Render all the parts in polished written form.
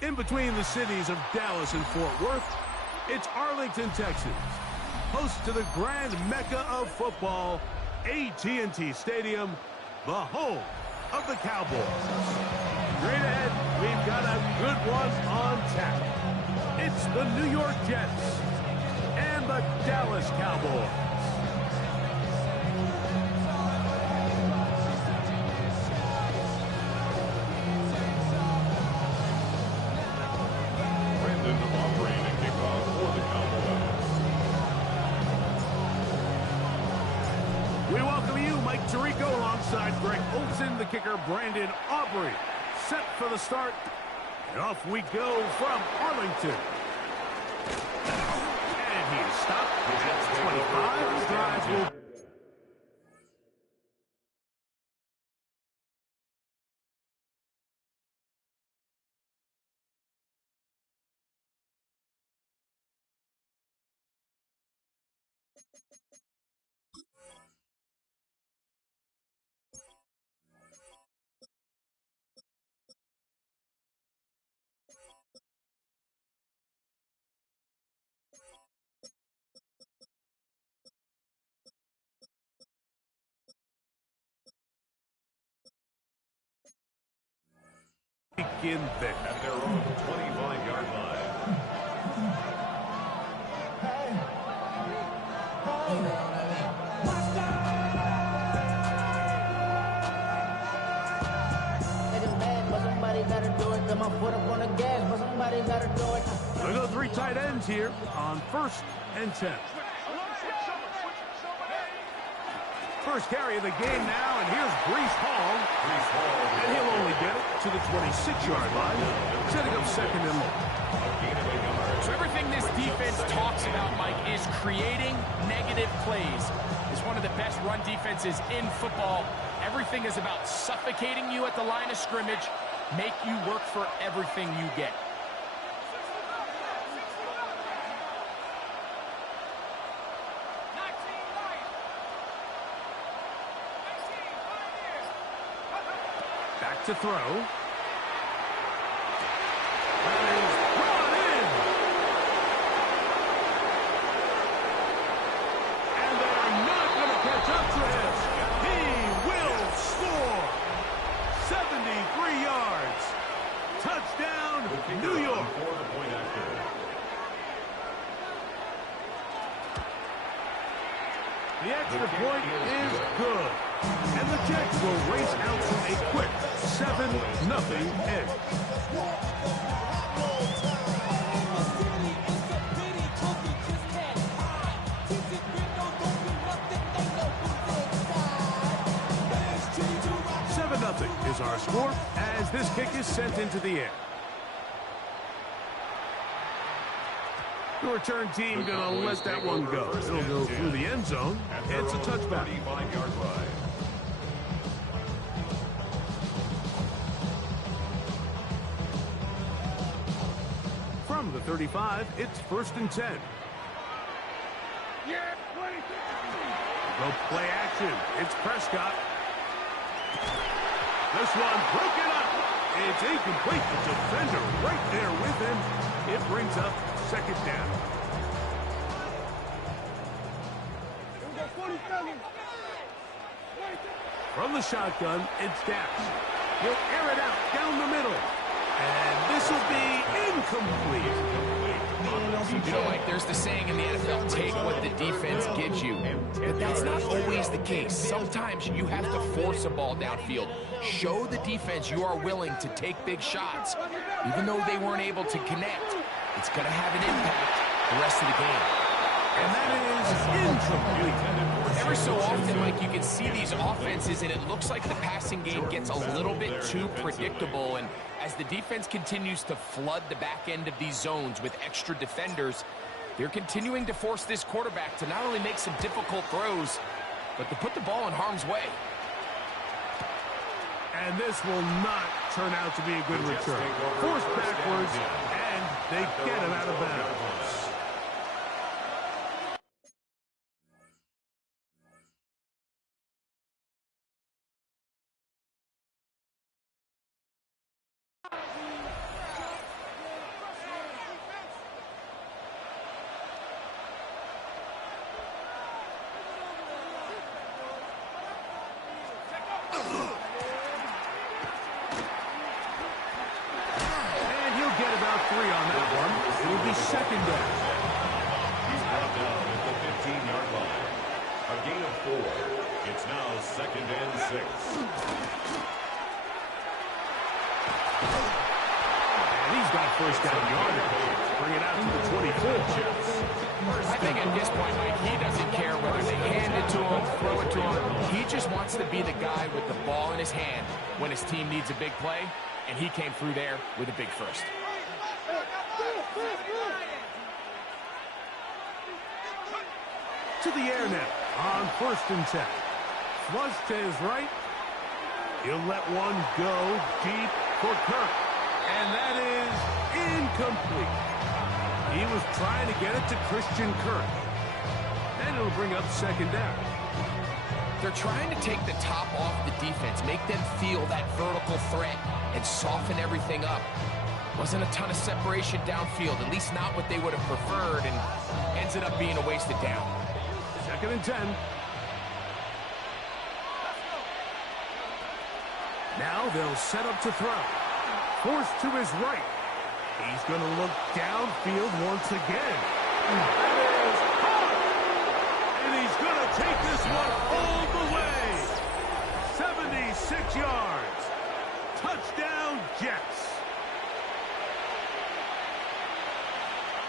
In between the cities of Dallas and Fort Worth, it's Arlington, Texas, host to the grand mecca of football, AT&T Stadium, the home of the Cowboys. Straight ahead, we've got a good one on tap. It's the New York Jets and the Dallas Cowboys. We welcome you, Mike Tirico, alongside Greg Olsen, the kicker, Brandon Aubrey. Set for the start, and off we go from Arlington. And he is stopped at 25. The drive will... begin there. At their own 25-yard line. We'll go 3 tight ends here on 1st and 10. First carry of the game now, and here's Breece Hall. And he'll only get it to the 26-yard line, setting up 2nd and long. So everything this defense talks about, Mike, is creating negative plays. It's one of the best run defenses in football. Everything is about suffocating you at the line of scrimmage, make you work for everything you get. Back to throw. That is brought in. And they're not going to catch up to him. He will score. 73 yards. Touchdown, New York. The extra point is good. And the Jets will race out to a quick 7-0 edge. Is our score as this kick is sent into the air. The return team gonna let that one go. It'll go through the end zone. It's a touchback. 35-yard line. From the 35, it's 1st and 10. Go play action. It's Prescott. This one broken up. It's incomplete. The defender right there with him. It brings up 2nd down. From the shotgun, it's Dash. He'll air it out down the middle. And this will be incomplete. You know, Mike, there's the saying in the NFL, take what the defense gives you. But that's not always the case. Sometimes you have to force a ball downfield. Show the defense you are willing to take big shots. Even though they weren't able to connect, it's going to have an impact the rest of the game. And that is incomplete. Every so often, Mike, you can see these offenses, and it looks like the passing game gets a little bit too predictable. And as the defense continues to flood the back end of these zones with extra defenders, they're continuing to force this quarterback to not only make some difficult throws, but to put the ball in harm's way. And this will not turn out to be a good return. Forced backwards, and they get him out of bounds. three on that one. It will be second down. He's brought down at the 15-yard line. A gain of 4. It's now second and 6. And he's got first down yardage. Bring it out to the 24. I think at this point, Mike, he doesn't care whether they hand it to him, throw it to him. He just wants to be the guy with the ball in his hand when his team needs a big play, and he came through there with a big first. To the air now on 1st and 10. Flush to his right. He'll let one go deep for Kirk. And that is incomplete. He was trying to get it to Christian Kirk. And it'll bring up second down. They're trying to take the top off the defense, make them feel that vertical threat, and soften everything up. Wasn't a ton of separation downfield, at least not what they would have preferred, and ends it up being a wasted down. 2nd and 10. Now they'll set up to throw. Forced to his right. He's going to look downfield once again. That is hard. And he's going to take this one all the way. 76 yards. Touchdown, Jets.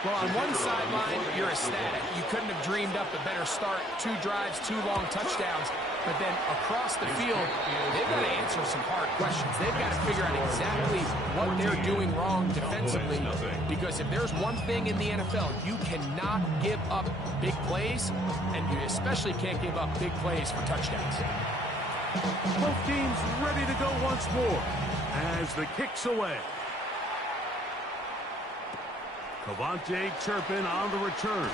Well, on one sideline, you're ecstatic. You couldn't have dreamed up a better start. 2 drives, 2 long touchdowns. But then across the field, they've got to answer some hard questions. They've got to figure out exactly what they're doing wrong defensively. Because if there's one thing in the NFL, you cannot give up big plays, and you especially can't give up big plays for touchdowns. Both teams ready to go once more as the kick's away. Cavante Turpin on the return.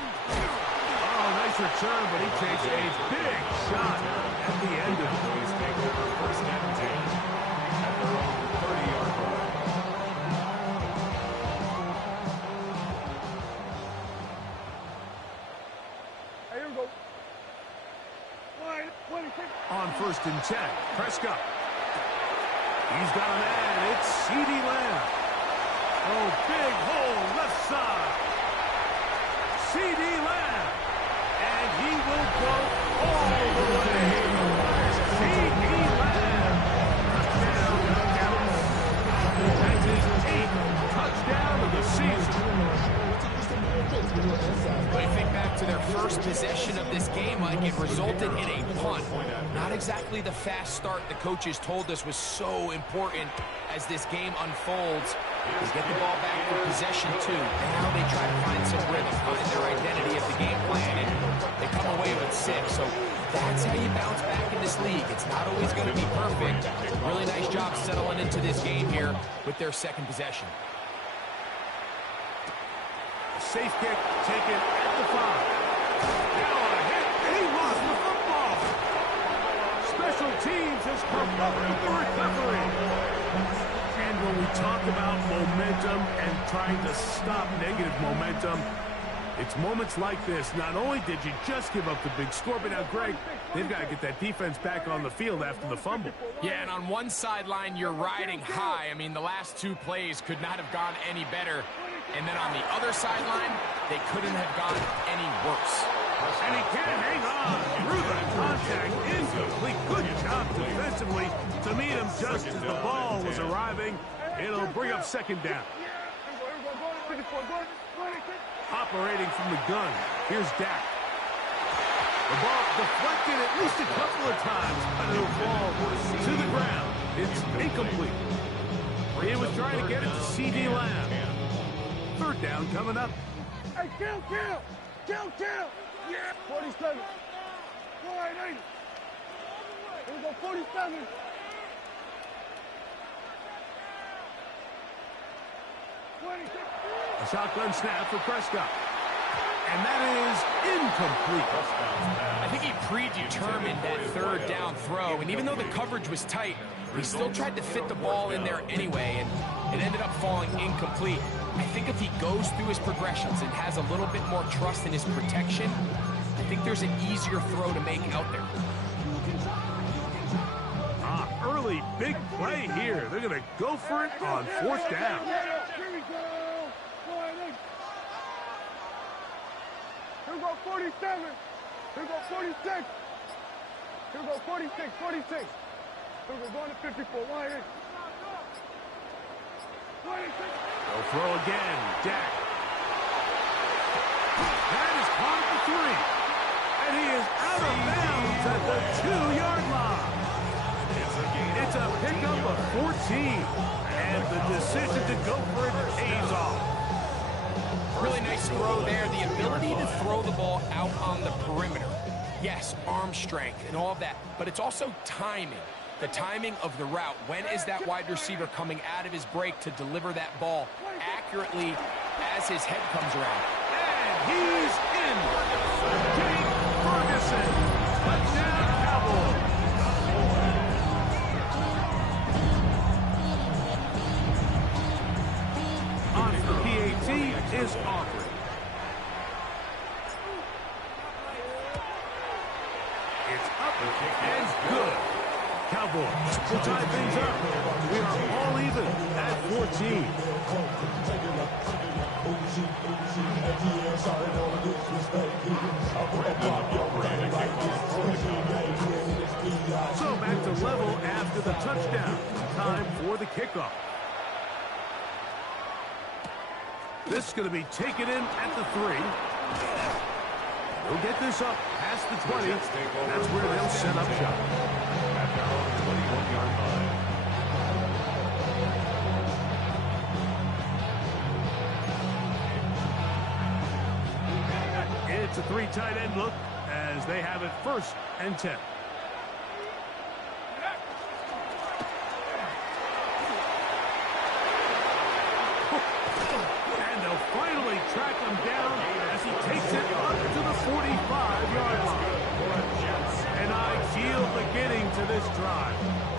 Oh, nice return, but he takes a big shot at the end of it. Please take over 1st and 10 at their own 30-yard line. Here we go. On 1st and 10, Prescott. He's got a man. It's CeeDee Lamb. Oh, big hole left side. CeeDee Lamb. And he will go all the way. CeeDee Lamb. Touchdown, Dallas. That's his 8th touchdown of the season. When you think back to their first possession of this game, Mike, it resulted in a punt. Not exactly the fast start the coaches told us was so important as this game unfolds. They get the ball back for possession 2. Now they try to find some rhythm, find their identity of the game plan, and they come away with 6. So that's how you bounce back in this league. It's not always going to be perfect. Really nice job settling into this game here with their 2nd possession. Safe kick taken at the 5. Now a hit, and he lost the football. Special teams has come up with the recovery. And when we talk about momentum and trying to stop negative momentum, it's moments like this. Not only did you just give up the big score, but now, Greg, they've got to get that defense back on the field after the fumble. Yeah, and on one sideline, you're riding high. I mean, the last 2 plays could not have gone any better. And then on the other sideline, they couldn't have gone any worse. And he can't hang on through the contact. Incomplete. Good job defensively to meet him just as the ball was arriving. It'll bring up second down. Operating from the gun. Here's Dak. The ball deflected at least a couple of times, but it'll fall to the ground. It's incomplete. He was trying to get it to CeeDee Lamb. 3rd down coming up. Hey, kill! Yeah! 47. 480. Here we go, 47. A shotgun snap for Prescott. And that is incomplete. I think he predetermined that 3rd down throw, and even though the coverage was tight, he still tried to fit the ball in there anyway, and it ended up falling incomplete. I think if he goes through his progressions and has a little bit more trust in his protection, I think there's an easier throw to make out there. Early big play here. They're going to go for it on 4th down. Here we go. go 47. Here we go 46. Here we go 46, 46. Here we go going to 54. 180. 26. They'll throw again. Dak. That is caught at the 3. And he is out of bounds at the 2-yard line. It's a pickup of 14. And the decision to go for it pays off. Really nice throw there. The ability to throw the ball out on the perimeter. Yes, arm strength and all of that, but it's also timing. The timing of the route. When is that wide receiver coming out of his break to deliver that ball accurately as his head comes around? And he's in. Jake Ferguson. Touchdown, Cowboys. On for the PAT is Aubrey. It's up and good. Cowboys will tie things up. We are all even at 14. So back to level after the touchdown. Time for the kickoff. This is going to be taken in at the 3. They'll get this up past the 20. That's where they'll set up shop. At their own 21-yard line. It's a 3 tight end look as they have it 1st and 10. And they'll finally track him down as he takes it up to the 45-yard line. An ideal beginning to this drive.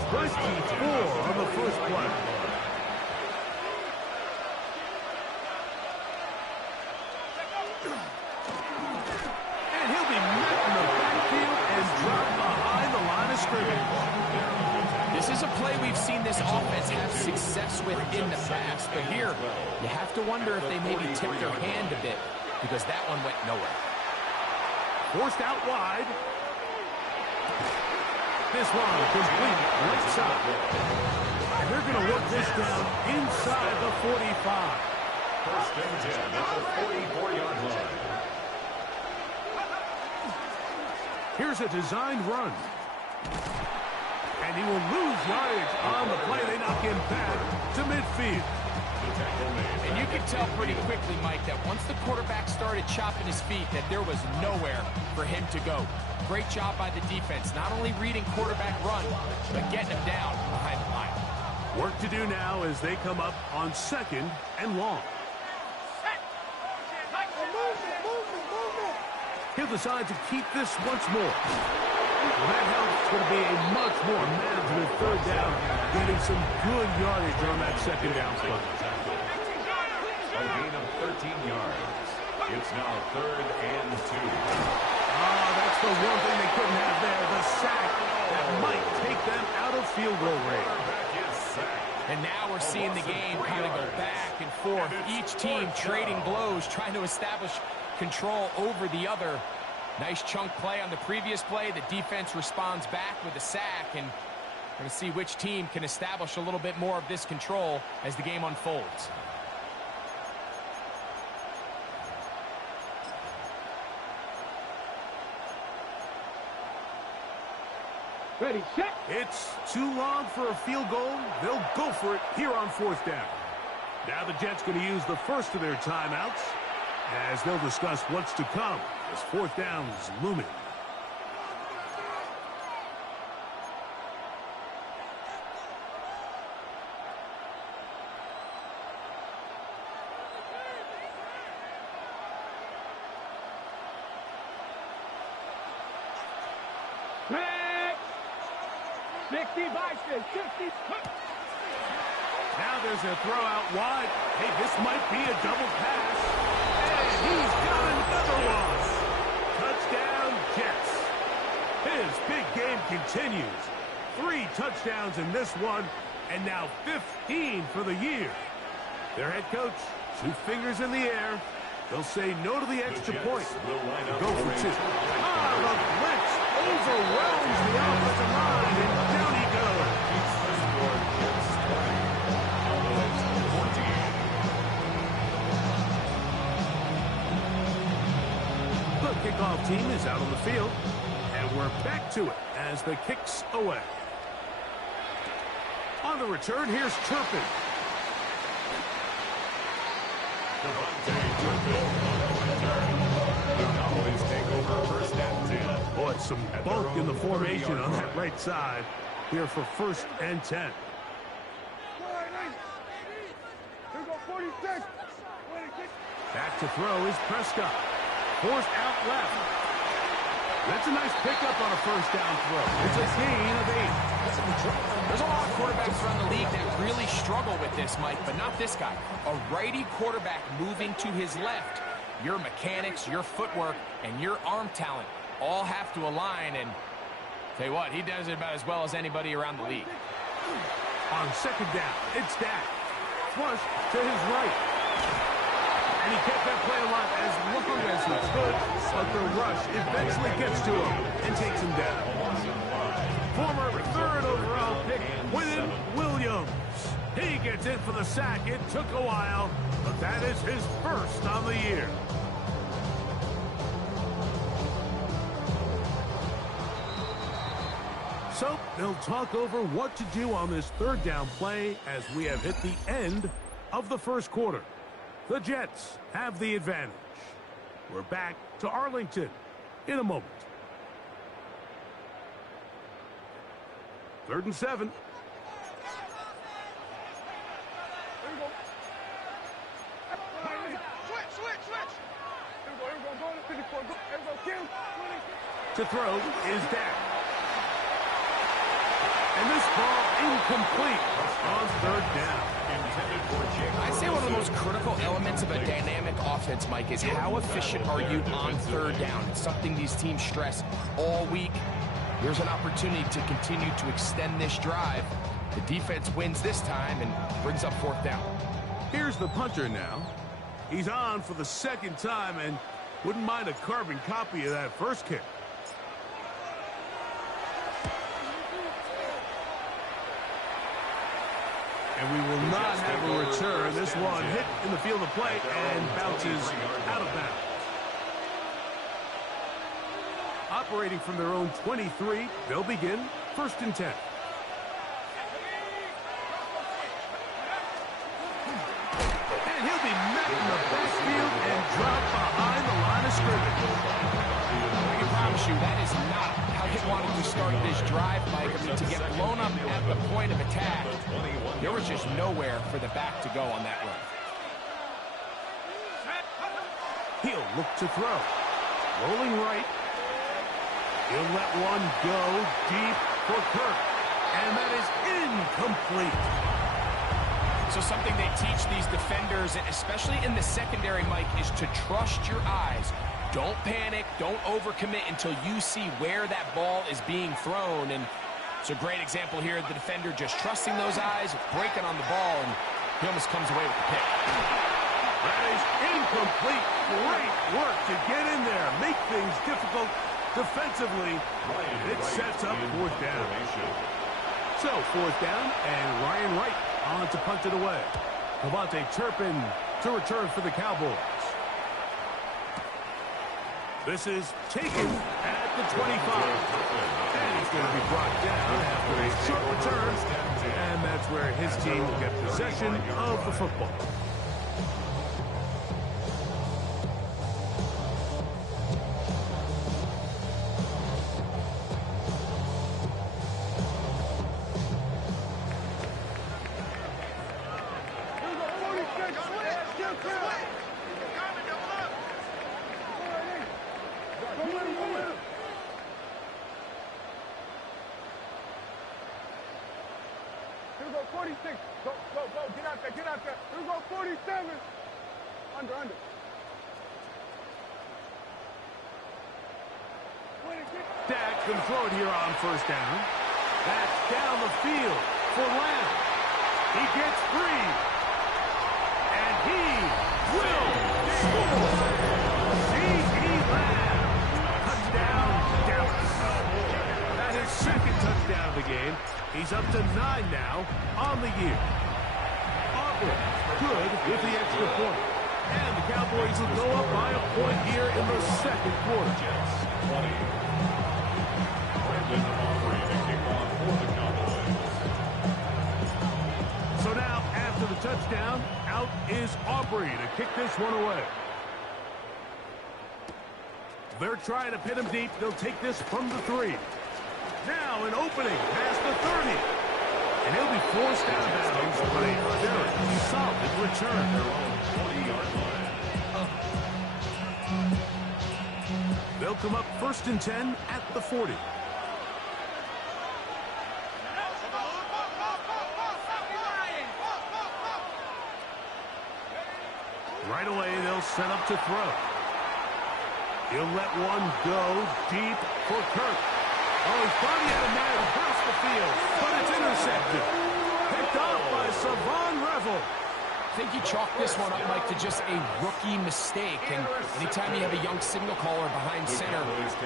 24 on the first play. And he'll be met in the backfield and dropped behind the line of scrimmage. This is a play we've seen this offense have success with in the past, but here you have to wonder if they maybe tipped their hand a bit because that one went nowhere. Forced out wide. This one complete right side. And they're going to work this down inside the 45. 1st and 10 at the 44-yard line. Here's a designed run. And he will lose yardage on the play. They knock him back to midfield. And you can tell pretty quickly, Mike, that once the quarterback started chopping his feet, that there was nowhere for him to go. Great job by the defense, not only reading quarterback run, but getting him down behind the line. Work to do now as they come up on 2nd and long. He'll decide to keep this once more. Well, that helps. It's going to be a much more manageable 3rd down, getting some good yardage on that 2nd down play. A gain of 13 yards. It's now 3rd and 2. Oh, that's the one thing they couldn't have there, the sack that might take them out of field goal range. And now we're seeing the game kind of go back and forth. Each team trading blows, trying to establish control over the other. Nice chunk play on the previous play. The defense responds back with a sack, and we're going to see which team can establish a little bit more of this control as the game unfolds. Ready, set. It's too long for a field goal. They'll go for it here on 4th down. Now the Jets going to use the first of their timeouts as they'll discuss what's to come as 4th down is looming. Back. 60 Bison, 60. Now there's a throw out wide. Hey, this might be a double pass. And he's got another one. Touchdown, Jets. His big game continues. 3 touchdowns in this one, and now 15 for the year. Their head coach, 2 fingers in the air, They'll say no to the extra point. Will line up Go for a two. Ah, the blitz overwhelms the offensive line, and down he goes. The kickoff team is out on the field, and we're back to it as the kick's away. On the return, here's Turpin. Boy, some bulk in the formation on that right side here for 1st and 10. Here we go, 46. Back to throw is Prescott. Forced out left. That's a nice pickup on a 1st down throw. It's a gain of 8. There's a lot of quarterbacks around the league that really struggle with this, Mike, but not this guy. A righty quarterback moving to his left. Your mechanics, your footwork, and your arm talent all have to align, and tell you what, he does it about as well as anybody around the league. On 2nd down, it's Dak. Flush to his right. And he kept that play alive as long as he could, but the rush eventually gets to him and takes him down. Former 3rd overall pick, Quinnen Williams. He gets in for the sack. It took a while, but that is his 1st on the year. So they'll talk over what to do on this 3rd down play as we have hit the end of the 1st quarter. The Jets have the advantage. We're back to Arlington in a moment. 3rd and 7. To throw is Dak. And this ball incomplete on 3rd down. I'd say one of the most critical elements of a dynamic offense, Mike, is how efficient are you on 3rd down. It's something these teams stress all week. Here's an opportunity to continue to extend this drive. The defense wins this time and brings up 4th down. Here's the punter now. He's on for the 2nd time and wouldn't mind a carbon copy of that 1st kick. And we will not have a return. This one hit in the field of play and bounces out of bounds. Operating from their own 23, they'll begin 1st and 10. And he'll be met in the backfield and dropped behind the line of scrimmage. I can promise you that is not how they wanted to start this drive, Mike. I mean, to get blown up at the point of attack, there was just nowhere for the back to go on that run. He'll look to throw. Rolling right. He'll let one go deep for Kirk. And that is incomplete. So something they teach these defenders, especially in the secondary, Mike, is to trust your eyes. Don't panic. Don't overcommit until you see where that ball is being thrown. And it's a great example here. The defender just trusting those eyes, breaking on the ball, and he almost comes away with the pick. That is incomplete. Great work to get in there. Make things difficult defensively. It sets up 4th down. So 4th down, and Ryan Wright on to punt it away. Devontae Turpin to return for the Cowboys. This is taken at the 25. And he's going to be brought down after a short return. And that's where his team will get possession of the football. Here we go, 46. Go, get out there. Here we go, 47. Under. Dak can throw it here on 1st down. That's down the field for Lamb. He gets free. And he will score. the game. He's up to 9 now on the year. Aubrey, good with the extra point. And the Cowboys will go up by a point here in the second quarter. Jets 20. Brandon Aubrey to kick off for the Cowboys. So now, after the touchdown, out is Aubrey to kick this one away. They're trying to pin him deep. They'll take this from the 3. Now an opening past the 30. And he'll be forced out of bounds, but a very solid return. Their own 20-yard line. They'll come up 1st and 10 at the 40. Right away, they'll set up to throw. He'll let one go deep for Kirk. Oh, he's probably had a man across the field, but it's intercepted. Picked off by Savon Revel. I think you chalk this one up, Mike, to just a rookie mistake. And anytime you have a young signal caller behind center,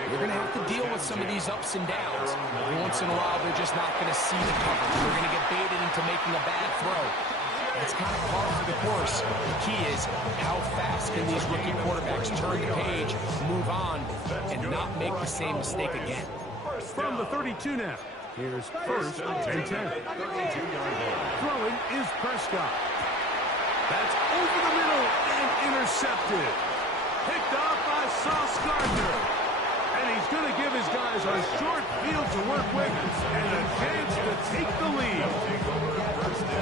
you're going to have to deal with some of these ups and downs. Every once in a while, they're just not going to see the coverage. They're going to get baited into making a bad throw. It's kind of par for the course. The key is how fast can these rookie quarterbacks turn the page, move on, and not make the same mistake again. From the 32 now. Here's 1st and 10. Throwing is Prescott. That's over the middle and intercepted. Picked off by Sauce Gardner. And he's going to give his guys a short field to work with and a chance to take the lead.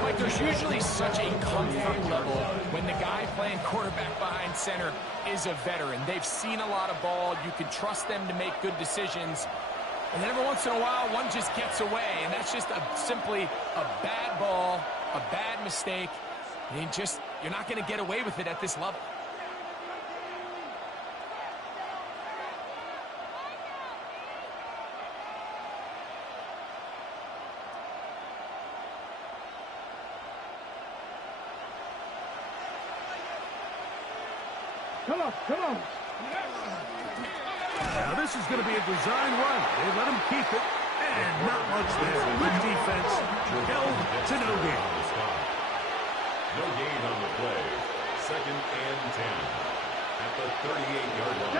Like, there's usually such a comfort level when the guy playing quarterback behind center is a veteran. They've seen a lot of ball. You can trust them to make good decisions. And then every once in a while, one just gets away. And that's just simply a bad ball, a bad mistake. And you're not going to get away with it at this level. Come on, come on. Now this is going to be a design run. They let him keep it, and not much there. Good defense, held to no gain. No gain on the play. 2nd and 10 at the 38-yard line.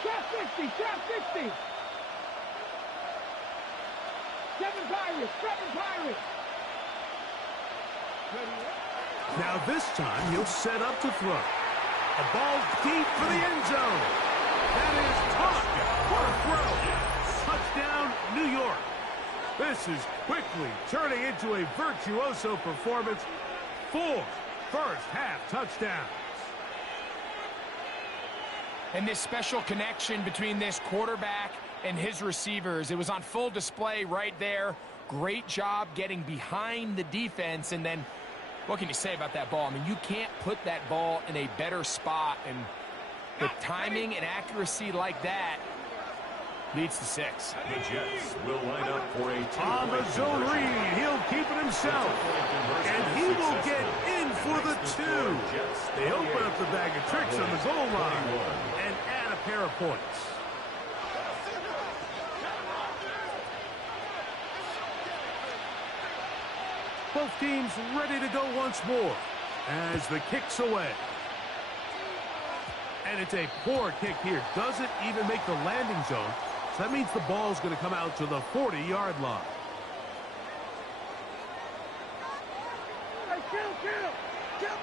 Trap 60, trap 60. 7 Pirates, 7 Pirates. Now this time he'll set up to throw. A ball deep for the end zone. That is caught for a throw. Touchdown, New York. This is quickly turning into a virtuoso performance. 4 first-half touchdowns. And this special connection between this quarterback and his receivers, it was on full display right there. Great job getting behind the defense, and then what can you say about that ball? I mean, you can't put that ball in a better spot, and with timing and accuracy like that, leads to 6. The Jets will line up for a On the zone read, he'll keep it himself. And he will get in for the 2. They open up the bag of tricks on the goal line and add a pair of points. Both teams ready to go once more as the kick's away. And it's a poor kick here. Doesn't even make the landing zone. So that means the ball's going to come out to the 40-yard line. Hey, kill. Yeah.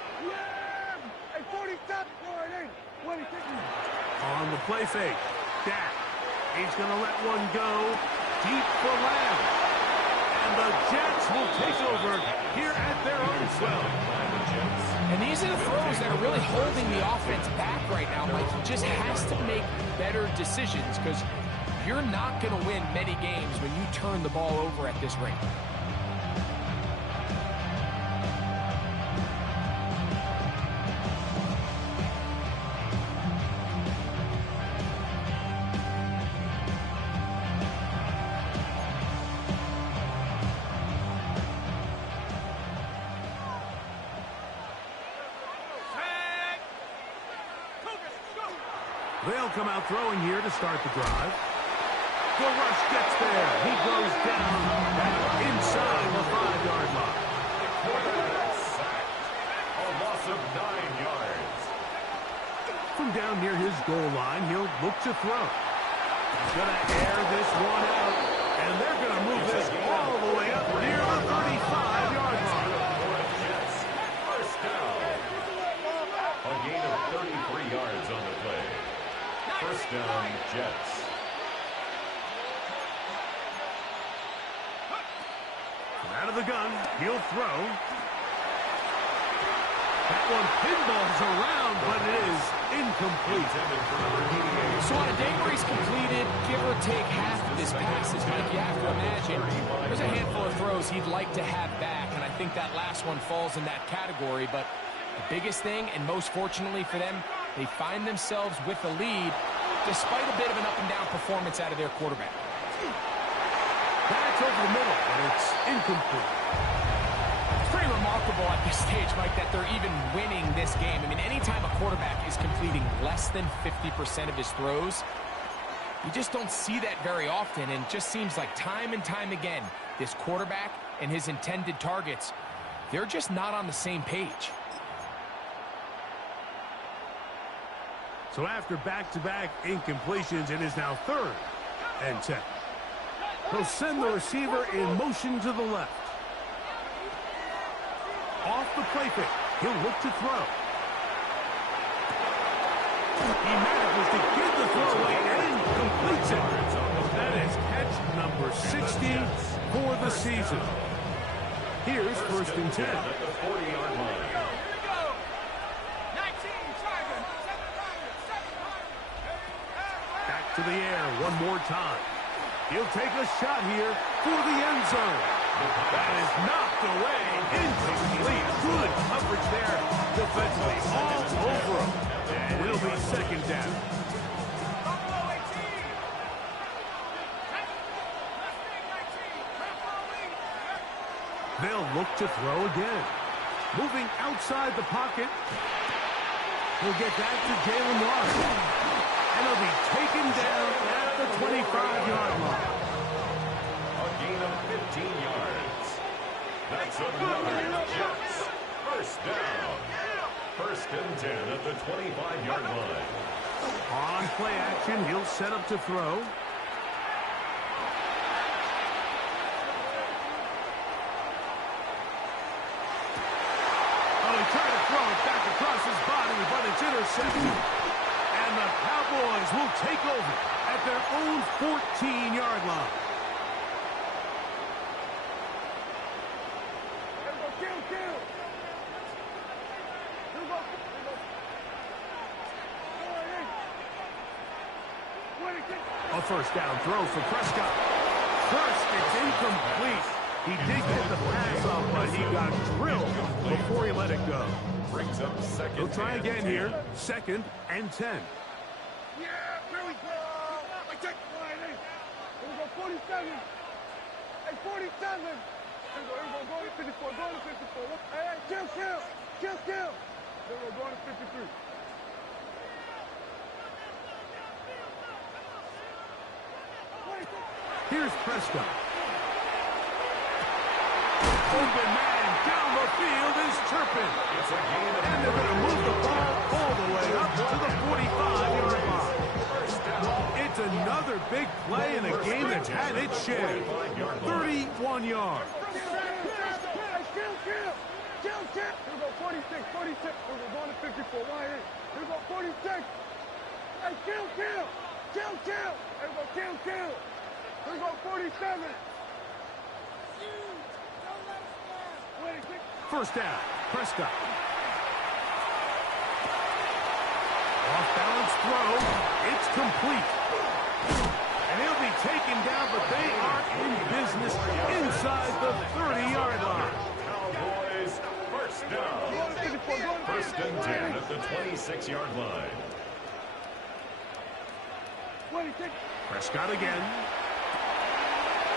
Hey, 40 stop for it, ain't. What is it? On the play fake, Dak. He's going to let one go deep for Lamb. And the Jets will take over here at their own 12. And these are the throws that are really holding the offense back right now. Mike, he just has to make better decisions because you're not going to win many games when you turn the ball over at this rate. They'll come out throwing here to start the drive. The rush gets there. He goes down inside the 5-yard line. The quarterback sacked. A loss of 9 yards. From down near his goal line, he'll look to throw. He's going to air this one out, and they're going to move this all the way up near the 35-yard line. First down. A gain of 33 yards on the play. First down, Jets. Out of the gun, he'll throw. That one pinballs around, but it is incomplete. So on a day where he's completed, give or take half of his passes, Mike, you have to imagine there's a handful of throws he'd like to have back, and I think that last one falls in that category. But the biggest thing, and most fortunately for them, they find themselves with the lead despite a bit of an up-and-down performance out of their quarterback. That's over the middle, and it's incomplete. It's pretty remarkable at this stage, Mike, that they're even winning this game. I mean, anytime a quarterback is completing less than 50% of his throws, you just don't see that very often, and it just seems like time and time again, this quarterback and his intended targets, they're just not on the same page. So after back-to-back incompletions, it is now 3rd and 10. He'll send the receiver in motion to the left. Off the play fake, he'll look to throw. He manages to get the throw away and completes it. That is catch number 60 for the season. Here's 1st and 10. At the 40-yard line. Back to the air one more time. He'll take a shot here for the end zone. That is knocked away. Incomplete. Good coverage there. Defensively all over him. And it'll be 2nd down. They'll look to throw again. Moving outside the pocket. He'll get that to Jalen Warren. And he'll be taken down at the 25-yard line. A gain of 15 yards. That's another Jets. First down. 1st and 10 at the 25-yard line. On play action, he'll set up to throw. Oh, he tried to throw it back across his body, but it's intercepted. And the Cowboys will take over at their own 14-yard line. A 1st down throw for Prescott. First, it's incomplete. He did get the pass off, but he got drilled before he let it go. Brings up 2nd. He'll try again here. 2nd and 10. Yeah, very good. I take the line, hey. Here we go, 47. Hey, 47. Here we go, go to 54, go to 54. Hey, kill. Here we go, go to 53. Here's Prescott. Open man down the field is Turpin. It's a gain of And they're going to move the ball all the way up to the 45-yard line. It's another big play in a game that's had its share. 31 yards. Here we go, 46. Here we go, going to 54. Here we go, 46. Hey, kill. Here we go, kill. Here we go, 47. 1st down, Prescott. Off-balance throw. It's complete. And he'll be taken down, but they are in business inside the 30-yard line. Cowboys, 1st down. 1st and 10 at the 26-yard line. Prescott again.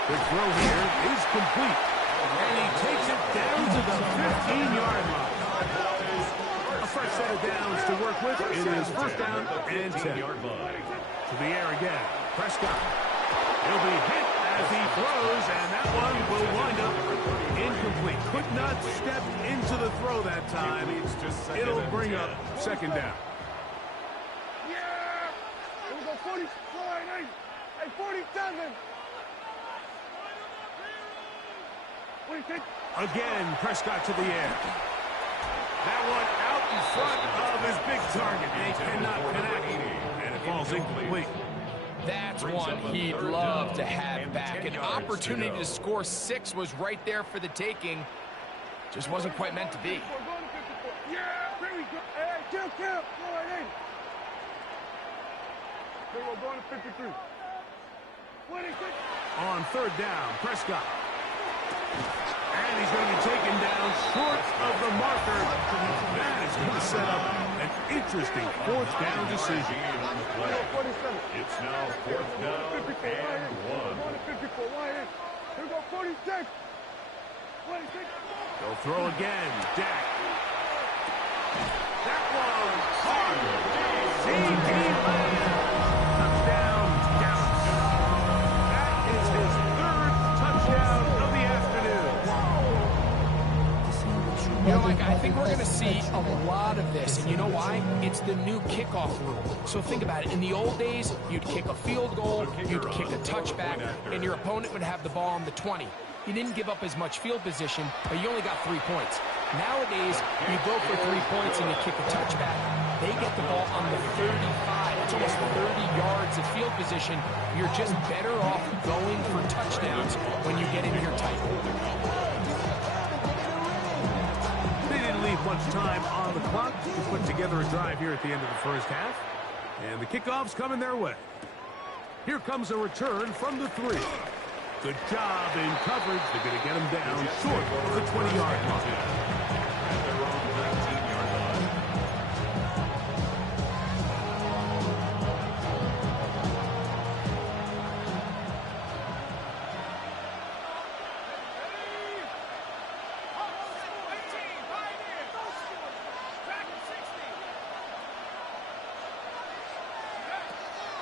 The throw here is complete. And he takes it down to the 15-yard line. A fresh set of downs to work with. It is first down and 10. To the air again. Prescott. He'll be hit as he throws, and that one will wind up incomplete. Could not step into the throw that time. It'll bring up second down. Yeah! Here we go, 44, hey, 47! What do you think? Again, Prescott to the air. That one out in front of his big target. They cannot connect, and it falls incomplete. That's one he'd love to have back. An opportunity to score 6 was right there for the taking. Just wasn't quite meant to be. Yeah, here we go. Hey, kill, go right in. Here we go, going to 53. What is it? On third down, Prescott. And he's going to be taken down short of the marker. That is going to set up an interesting fourth down decision. It's now fourth down and 1. Going to 54, wide in. Here we go, 46. 46. They'll throw again. Dak. That one hard. C.D. Lamb. Touchdown, Dallas. That is his third touchdown of the afternoon. You know, Mike, I think we're going to see a lot of this, and you know why? It's the new kickoff rule. So think about it. In the old days, you'd kick a field goal, you'd kick a touchback, and your opponent would have the ball on the 20. You didn't give up as much field position, but you only got 3 points. Nowadays, you go for 3 points and you kick a touchback. They get the ball on the 35. It's almost 30 yards of field position. You're just better off going for touchdowns when you get in here tight. They didn't leave much time on the clock to put together a drive here at the end of the first half. And the kickoff's coming their way. Here comes a return from the 3. Good job in coverage. They're going to get him down short of the 20-yard line.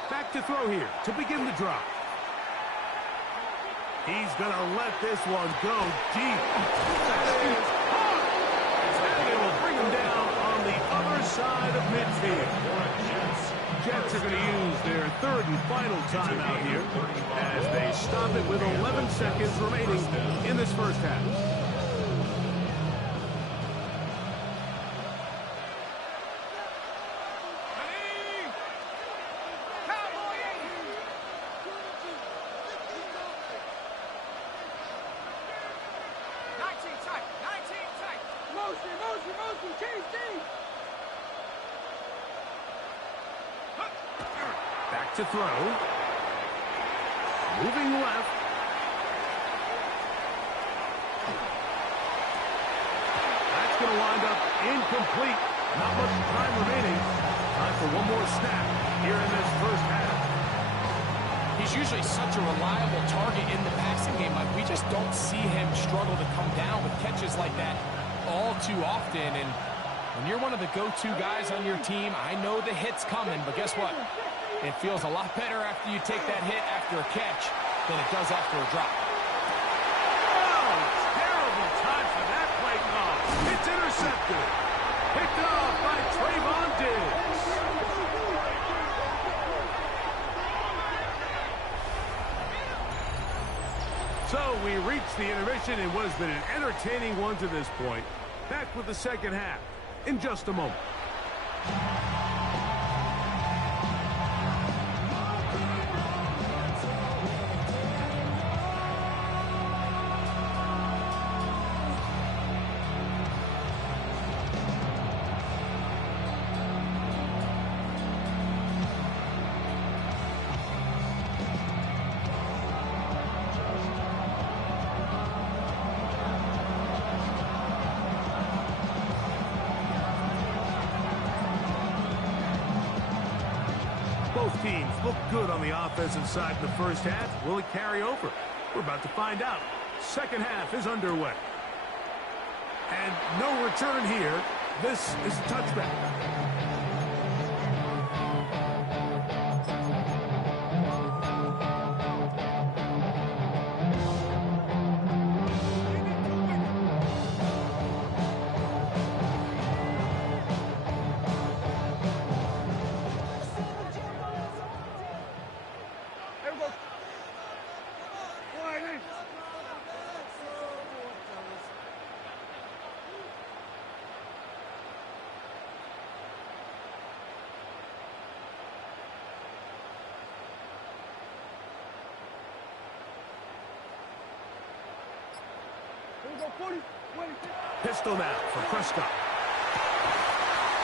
Back to throw here to begin the drive. He's going to let this one go deep. That is hard. And they will bring him down on the other side of midfield. Jets are going to use their third and final timeout here as they stop it with 11 seconds remaining in this first half. Back to throw. Moving left. That's going to wind up incomplete. Not much time remaining. Time for one more snap here in this first half. He's usually such a reliable target in the passing game. Like, we just don't see him struggle to come down with catches like that all too often. And when you're one of the go-to guys on your team, I know the hit's coming, but guess what? It feels a lot better after you take that hit after a catch than it does after a drop. Oh, terrible time for that play call. It's intercepted. Picked off by Trayvon Diggs. So we reach the intermission in what has been an entertaining one to this point. Back with the second half in just a moment. Both teams look good on the offensive side in the first half. Will it carry over? We're about to find out. Second half is underway. And no return here This is a touchback. Pistol now for Prescott.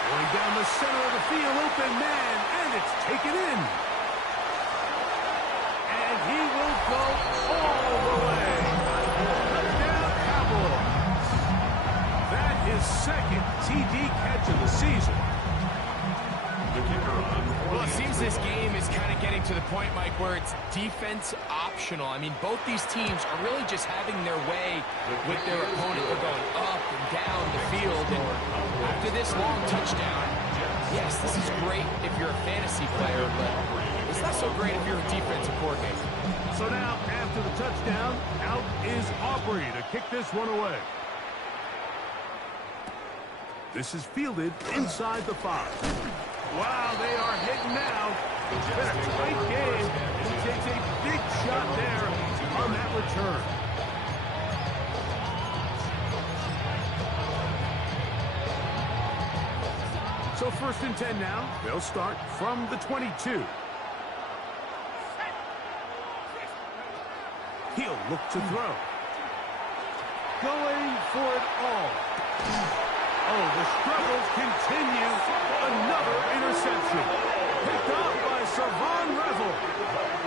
Going down the center of the field, open man, and it's taken in. And he will go all the way. Touchdown, Cowboys. That is second TD catch of the season. Well, it seems this game is kind of getting to the point, Mike, where it's defense optional. I mean, both these teams are really just having their way with their opponent. They're going up and down the field. And after this long touchdown, yes, this is great if you're a fantasy player, but it's not so great if you're a defensive coordinator. So now, after the touchdown, out is Aubrey to kick this one away. This is fielded inside the 5. Wow, they are hitting now. It's been a great game. He takes a big shot there on that return. So 1st and 10 now. They'll start from the 22. He'll look to throw. Going for it all. Oh, the struggles continue. Another interception. Picked off by Savon Revel.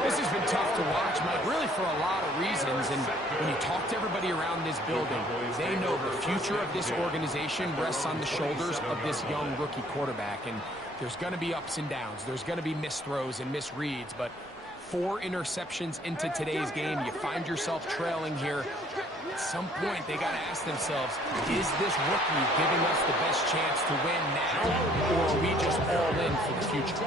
This has been tough to watch, Mike, really for a lot of reasons. And when you talk to everybody around this building, they know the future of this organization rests on the shoulders of this young rookie quarterback. And there's going to be ups and downs. There's going to be missed throws and misreads. But 4 interceptions into today's game, you find yourself trailing here. At some point, they got to ask themselves, is this rookie giving us the best chance to win now, or are we just all in for the future?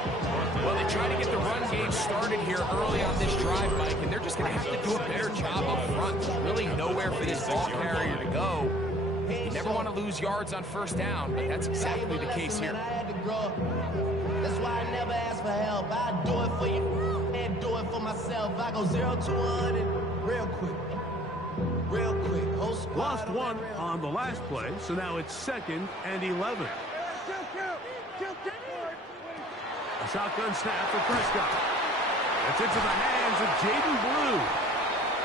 Well, they try to get the run game started here early on this drive, Mike, and they're just going to have to do a better job up front. There's really nowhere for this ball carrier to go. You never want to lose yards on 1st down, but that's exactly the case here. That's why I never ask for help. I do it for you and do it for myself. I go 0 to 100 real quick. Real quick. Lost one on the last play, so now it's 2nd and 11. A shotgun snap for Prescott. That's into the hands of Jaden Blue.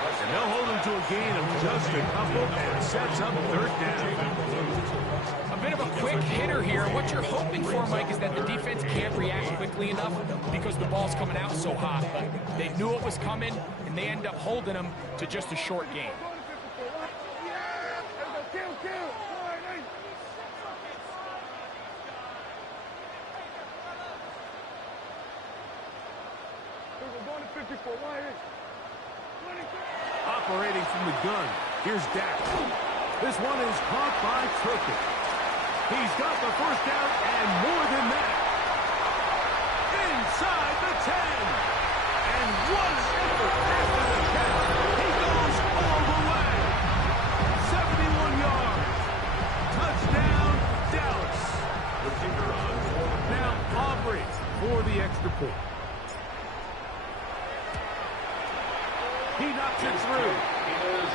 And they'll hold him to a gain of just a couple and sets up 3rd down. A bit of a quick hitter here. What you're hoping for, Mike, is that the defense can't react quickly enough because the ball's coming out so hot. But they knew it was coming, and they end up holding them to just a short game. Operating from the gun, here's Dak. This one is caught by Turkey. He's got the 1st down and more than that. Inside the 10. And what an effort after the catch. He goes all the way. 71 yards. Touchdown, Dallas. Now Aubrey for the extra point. He knocks it through.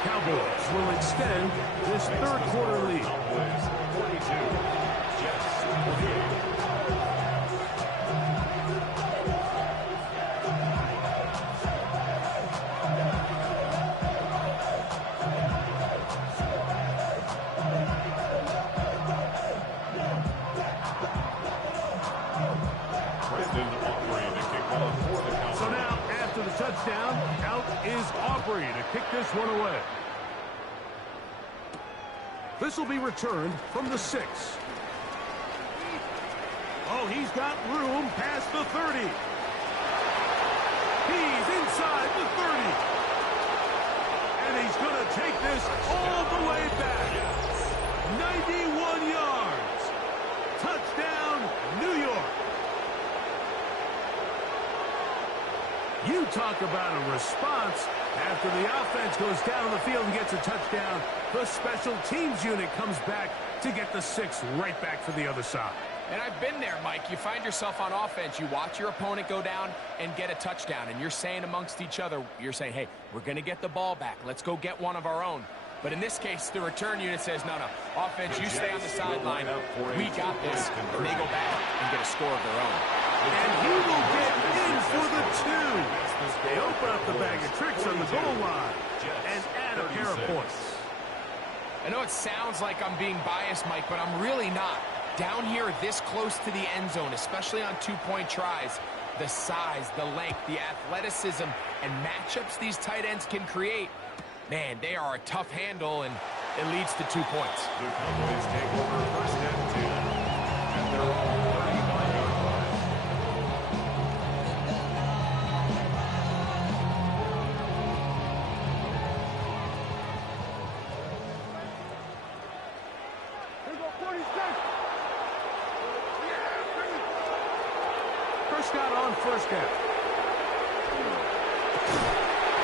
Cowboys will extend this 3rd quarter lead. So now, after the touchdown, out is Aubrey to kick this one away. This will be returned from the 6. Oh, he's got room past the 30. He's inside the 30. And he's going to take this all the way back. 91 yards. Touchdown, New York. You talk about a response. After the offense goes down on the field and gets a touchdown, the special teams unit comes back to get the 6 right back for the other side. And I've been there, Mike. You find yourself on offense, you watch your opponent go down and get a touchdown, and you're saying amongst each other, you're saying, hey, we're going to get the ball back. Let's go get one of our own. But in this case, the return unit says, no, offense, you stay on the sideline. We got this. And they go back and get a score of their own. And he will get in for the 2. They open up the bag of tricks on the goal line and add a pair of points. I know it sounds like I'm being biased, Mike, but I'm really not. Down here this close to the end zone, especially on 2-point tries, the size, the length, the athleticism, and matchups these tight ends can create, man, they are a tough handle, and it leads to 2 points. The Cowboys take over first and 10 at their own 35-yard line. Here go 46. Prescott on first down.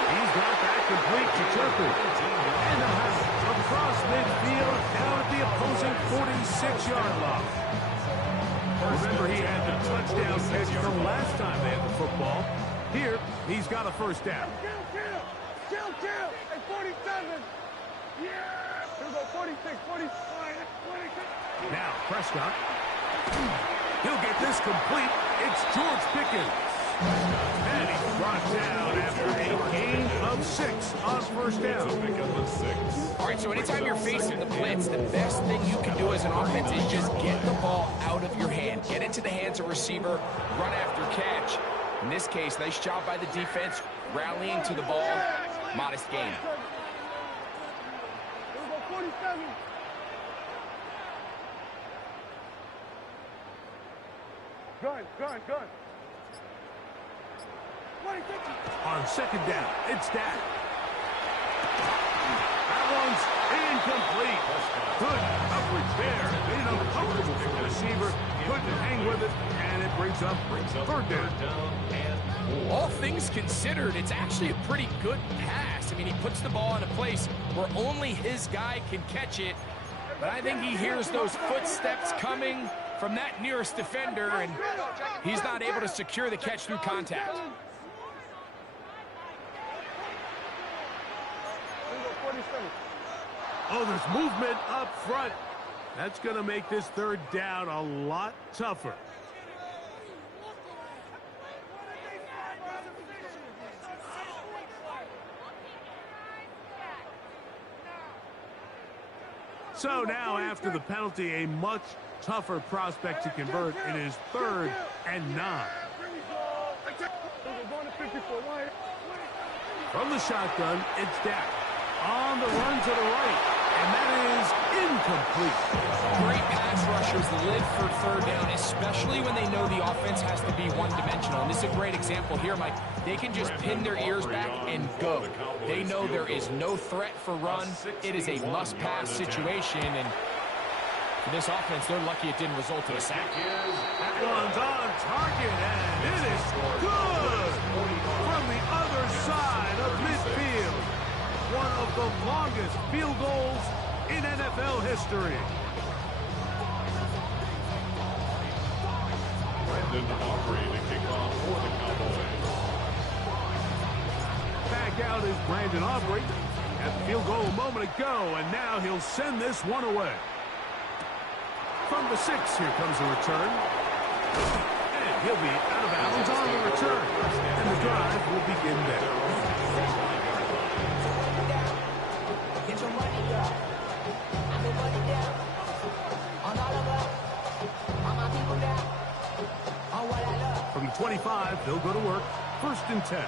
He's got that complete to Turpin. And he'll have it across midfield down at the opposing 46-yard line. Remember, he had the touchdown catch from last time they had the football. Here, he's got a first down. Kill. Hey, 47. Yeah. Here go 46, 45, 46. Now, Prescott. He'll get this complete. It's George Pickens. And he's brought down after a gain of 6 on first down. All right, so anytime you're facing the blitz, the best thing you can do as an offense is just get the ball out of your hand. Get into the hands of receiver, run after catch. In this case, nice job by the defense, rallying to the ball. Modest gain. Here we go 47. Gun. On second down, it's Dak. That one's incomplete. Good coverage there. Made it uncomfortable for the receiver. Couldn't hang with it, and it brings up third down. All things considered, it's actually a pretty good pass. I mean, he puts the ball in a place where only his guy can catch it. But I think he hears those footsteps coming from that nearest defender, and he's not able to secure the catch through contact. Oh, there's movement up front. That's going to make this third down a lot tougher. So now, after the penalty, a much tougher prospect to convert. It is 3rd and 9. From the shotgun, it's Dak. On the run to the right, and that is incomplete. Great pass rushers live for third down, especially when they know the offense has to be one-dimensional. And this is a great example here, Mike. They can just pin their ears back and go. They know there is no threat for run. It is a must-pass situation, and for this offense, they're lucky it didn't result in a sack. That one's on target, and it is good from the other side of midfield. One of the longest field goals in NFL history. Brandon Aubrey to kick off for the Cowboys. Back out is Brandon Aubrey. Had the field goal a moment ago, and now he'll send this one away. From the 6, here comes a return. And he'll be out of bounds on the return. And the drive will begin there. Get your money up. I put money down. On all of us. On my people now. On what I love. From 25, they'll go to work. 1st and 10.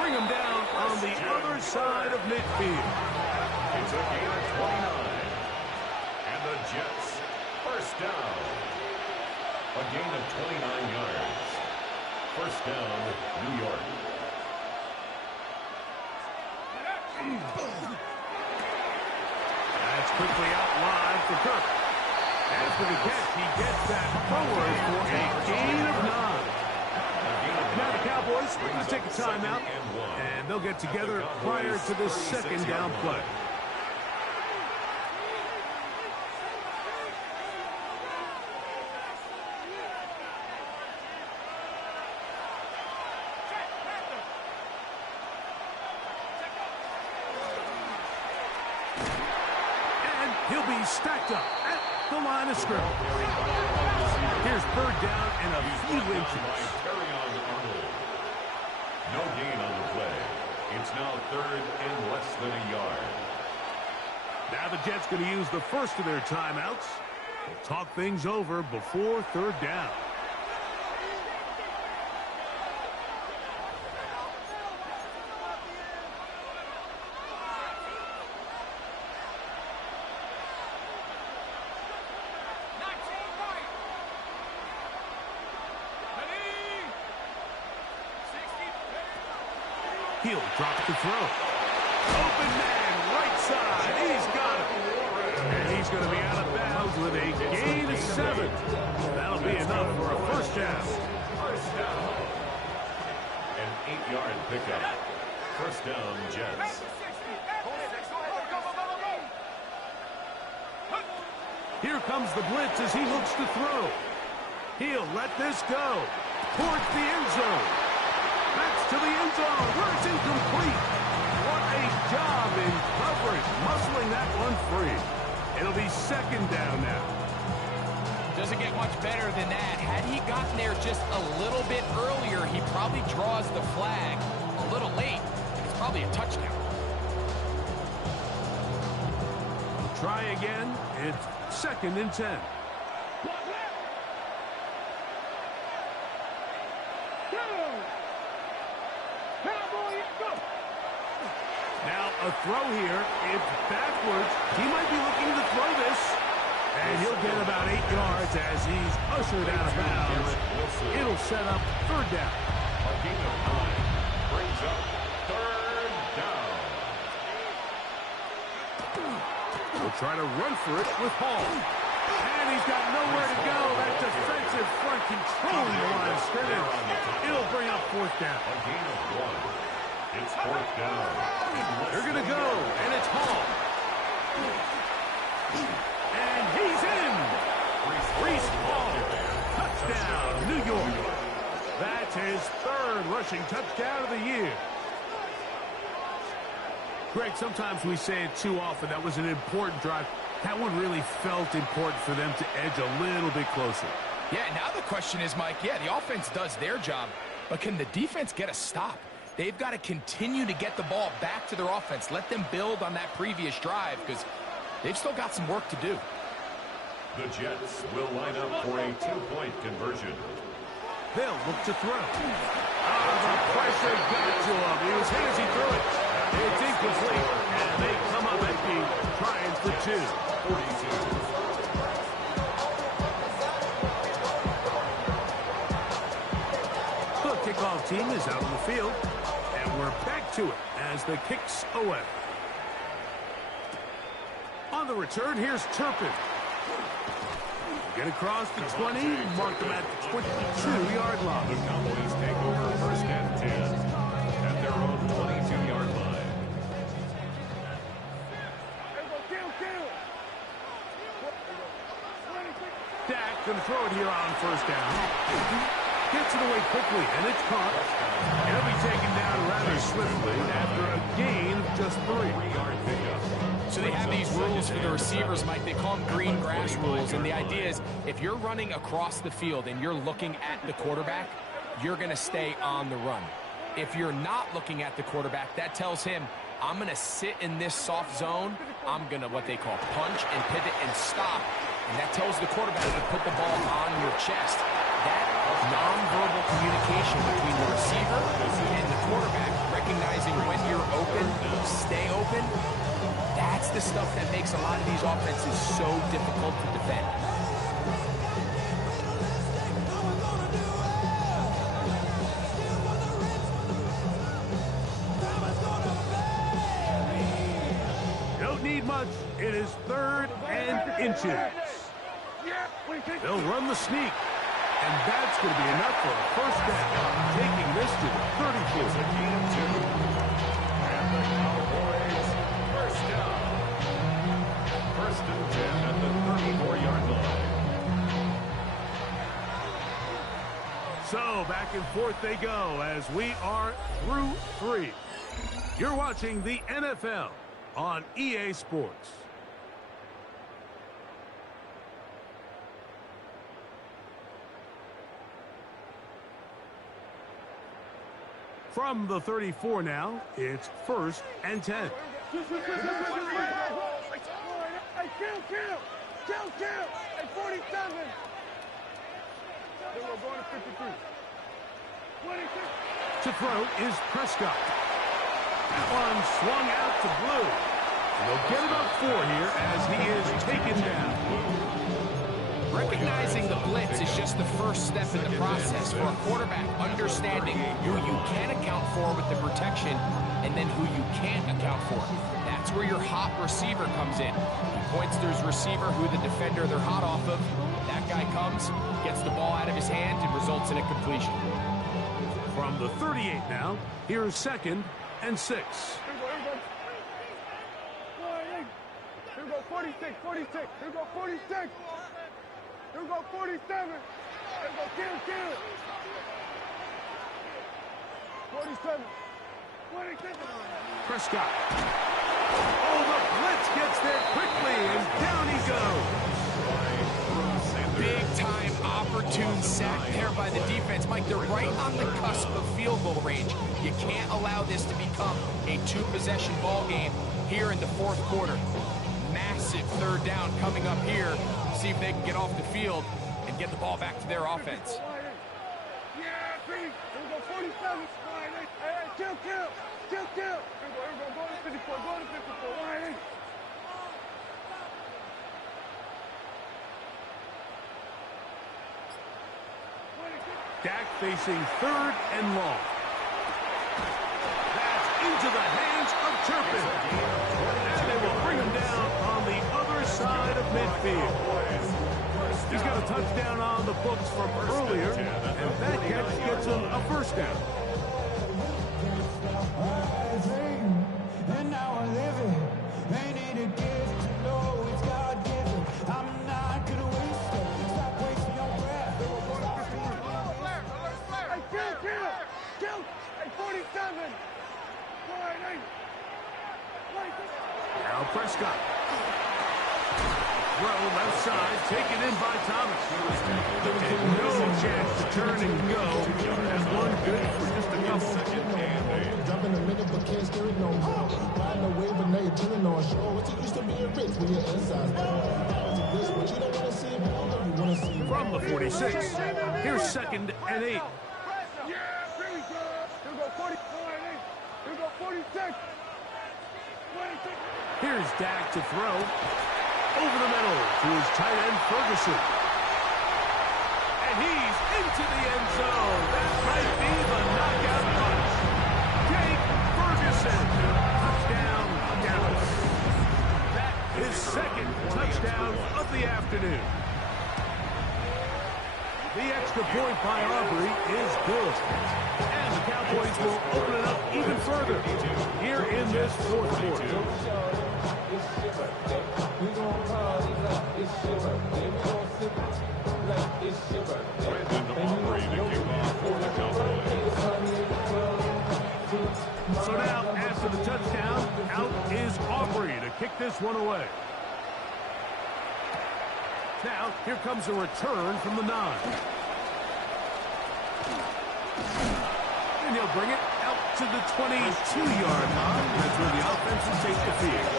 Bring him down on the other side of midfield. It's a gain of 29. And the Jets. First down. A gain of 29 yards. First down, New York. That's quickly out wide for Cook. As for the catch, he gets that forward for a gain of 9. Now the Cowboys are going to take a timeout, and they'll get together prior to this second down play. He'll be stacked up at the line of scrimmage. Here's third down and a few inches. No gain on the play. It's now third and less than a yard. Now the Jets going to use the first of their timeouts. They'll talk things over before third down. Hill drops the throw. Open man, right side. He's got it. And he's going to be out of bounds with a gain of 7. That'll be enough for a first down. First down. An 8-yard pickup. First down, Jets. Here comes the blitz as he looks to throw. He'll let this go towards the end zone. That's to the end zone, where it's incomplete. What a job in coverage, muscling that one free. It'll be second down now. Doesn't get much better than that. Had he gotten there just a little bit earlier, he probably draws the flag a little late. It's probably a touchdown. Try again. It's second and 10. Now a throw here. It's backwards. He might be looking to throw this. And he'll get about 8 yards as he's ushered out of bounds. It'll set up third down. A gain of 9 brings up third down. We'll try to run for it with Hall. And he's got nowhere to go. That defensive front controlling the line of scrimmage. It'll bring up fourth down. A gain of 1. It's fourth down. They're going to go, and it's Hall. And he's in. Breece Hall. Touchdown, New York. That's his third rushing touchdown of the year. Greg, sometimes we say it too often. That was an important drive. That one really felt important for them to edge a little bit closer. Yeah, now the question is, Mike, yeah, the offense does their job, but can the defense get a stop? They've got to continue to get the ball back to their offense. Let them build on that previous drive because they've still got some work to do. The Jets will line up for a 2-point conversion. They'll look to throw. The pressure got to him. He was hit as he threw it. It's incomplete, and they come up empty, trying for 2. 42. The kickoff team is out on the field, and we're back to it as the kick's away. On the return, here's Turpin. Get across the 20, mark them at the 22-yard line. The Cowboys take over first and 10 at their own 22-yard line. Dak going to throw it here on first down. Gets it away quickly, and it's caught. It'll be taken down rather swiftly after a gain of just 3. 3-yard pickup. So they have these rules for the receivers, Mike. They call them green grass rules, and the idea is if you're running across the field and you're looking at the quarterback, you're going to stay on the run. If you're not looking at the quarterback, that tells him, I'm going to sit in this soft zone. I'm going to, what they call, punch and pivot and stop. And that tells the quarterback to put the ball on your chest. That nonverbal communication between the receiver and the quarterback, recognizing when you're open, stay open, That's the stuff that makes a lot of these offenses so difficult to defend. Don't need much. It is 3rd and inches. They'll run the sneak. And that's going to be enough for a first down, taking this to the 34. And the Cowboys first down. 1st and 10 at the 34-yard line. So back and forth they go as we are through 3. You're watching the NFL on EA Sports. From the 34 now, it's 1st and 10. Hey, kill! Hey, 47! Then we're going to 53. 26. To throw is Prescott. That one swung out to Blue. And they'll get about 4 here as he is taken down. Recognizing the blitz is just the first step in the process for a quarterback understanding who you can account for with the protection and then who you can't account for. That's where your hot receiver comes in. He points to his receiver who the defender they're hot off of. That guy comes, gets the ball out of his hand, and results in a completion. From the 38 now, here's 2nd and 6. Here we go, 46. Here we go, 46. Here we go, 47. Here we go, kill. 47. 26. Prescott. Oh, the blitz gets there quickly, and down he goes. Big-time opportune sack there by the defense. Mike, they're right on the cusp of field goal range. You can't allow this to become a 2-possession ball game here in the 4th quarter. Massive 3rd down coming up here. See if they can get off the field and get the ball back to their offense. Yeah, here we go, 47. Hey, kill. Here we go, go to 54, Why? Dak facing 3rd and long. That's into the hands of Turpin. And they will bring him down on the other side of midfield. He's got a touchdown on the books from earlier, and that catch gets him a first down. And now I live it. Ain't it a gift to know it's God-given? I'm not gonna waste it. Stop wasting your breath. Hey, kill. Hey, 47. Now Prescott. Throw left side, taken in by Thomas. No chance to turn and go. And one good for just a couple. Dropping a minute but can't steer it no more. Riding a wave but now you're chilling on shore. What's it used to being rich when your inside's this, but you don't want to see it, you want to see it. From the 46, here's 2nd and 8. Yeah, here we go. Here we go, 44. Here we go, 46. 26. Here's Dak to throw. Over the middle to his tight end, Ferguson. And he's into the end zone. That might be the knockout punch. Jake Ferguson. Touchdown, Dallas. That is 2nd touchdown of the afternoon. The extra point by Aubrey is good. And the Cowboys will open it up even further here in this 4th quarter. So now, after the touchdown, out is Aubrey to kick this one away. Now, here comes a return from the 9. And he'll bring it out to the 22-yard line. That's where the offense will take the field.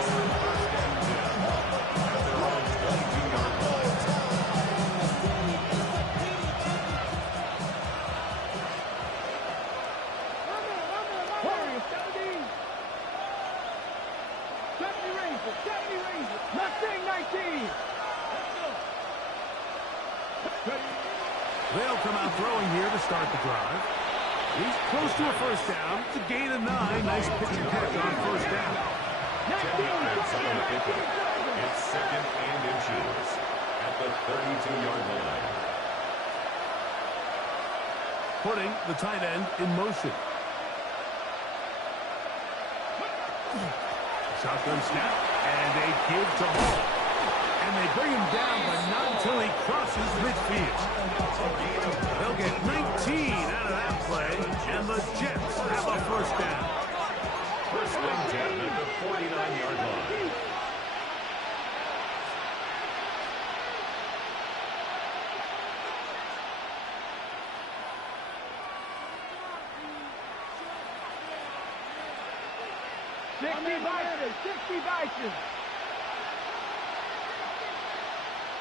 Deputy They'll come out throwing here to start the drive. He's close to a first down. It's a gain of 9. Nice pitch and catch on first down. It's second and inches at the 32-yard line. Putting the tight end in motion. Shotgun snap, and they give to Hall. And they bring him down, but not until he crosses midfield. They'll get 19 out of that play, and the Jets have a first down. First and 10 at the 49-yard line.